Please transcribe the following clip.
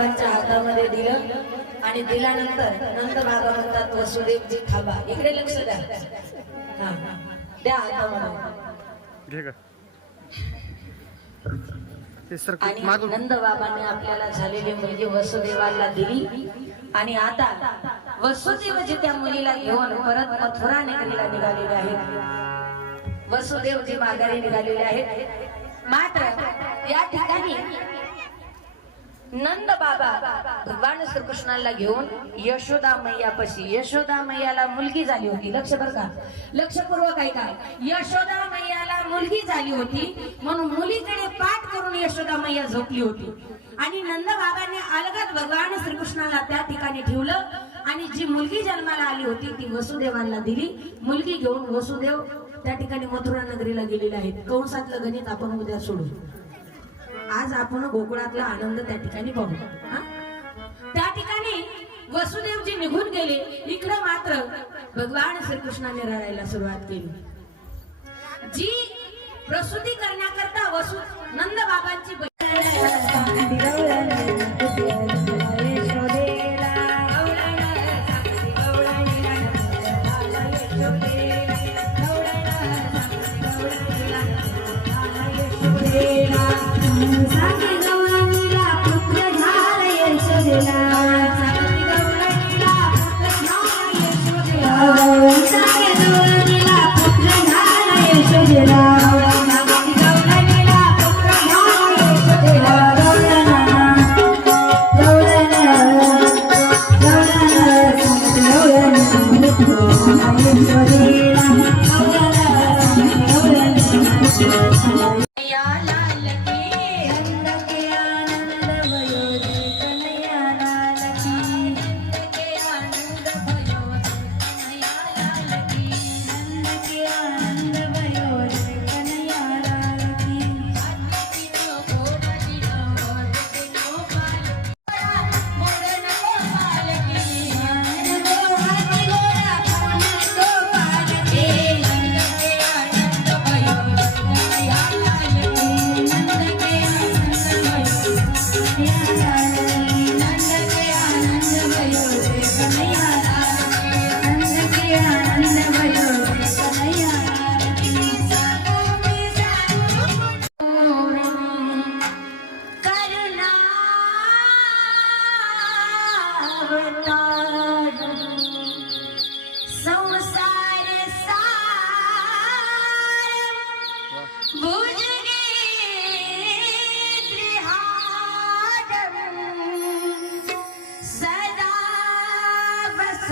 बाबांच्या हातामध्ये दिलं आणि दिल्यानंतर नंद बाबा म्हणतात वसुदेवजी थांबा, इकडे लक्ष द्या. हा द्या हातामध्ये. आणि नंद बाबांनी आपल्याला झालेली मुलगी वसुदेवाला दिली आणि आता वसुदेवजी त्या मुलीला घेऊन परत मथुरा नगरीला निघालेले आहेत. वसुदेवजी माघारी निघालेले आहेत. मात्र या ठिकाणी नंद बाबा भगवान श्रीकृष्णाला घेऊन यशोदा मैयापाशी, यशोदा मैयाला मुलगी झाली होती. लक्ष बर का, लक्षपूर्वक ऐका. यशोदा मैयाला मुलगी झाली होती म्हणून मुलीकडे पाठ करून यशोदा मैया झोपली होती आणि नंद बाबांनी अलगद भगवान श्रीकृष्णाला त्या ठिकाणी ठेवलं आणि जी मुलगी जन्माला आली होती ती वसुदेवांना दिली. मुलगी घेऊन वसुदेव त्या ठिकाणी मथुरा नगरीला गेलेले आहेत. कंसातलं गणित आपण उद्या सोडू. आज आपण गोकुळातला आनंद त्या ठिकाणी बघू. त्या ठिकाणी वसुदेवजी निघून गेले. इकडे मात्र भगवान श्रीकृष्णाने रडायला सुरुवात केली. जी प्रसूती करण्याकरता नंद बाबांची सदा बस